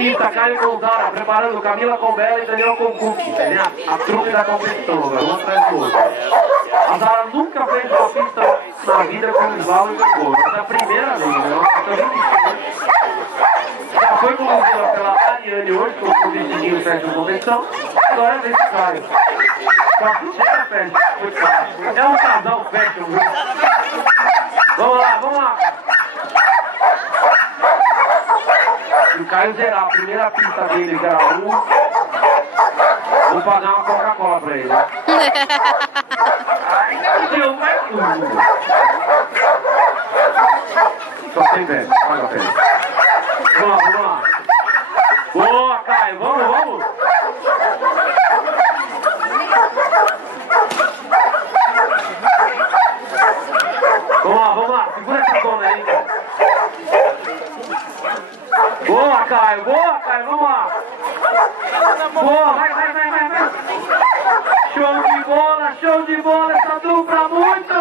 pista, Caio Gonzaga preparando Camila Combela e Daniel Concucci. A trupe da competição, um atrás do outro. A Zara nunca fez uma pista na vida com o slalom e gol. Essa é a primeira vez, né? Já foi conduzida pela Ariane hoje, com o vestidinho perto da competição. Agora é a vez do Caio. Só que chega perto, muito fácil. É um casal fashion, viu? Vamos lá, vamos lá. Se o Caio zerar a primeira pista dele, que era vou pagar uma Coca-Cola pra ele. Deus, vai tudo. Só tem pé, paga pé. Vamos lá, vamos lá. Boa, Caio, vamos, vamos. Vamos lá, segura essa dona aí, cara. Boa, Caio, vamos lá. Boa, vai. Show de bola, essa dupla muito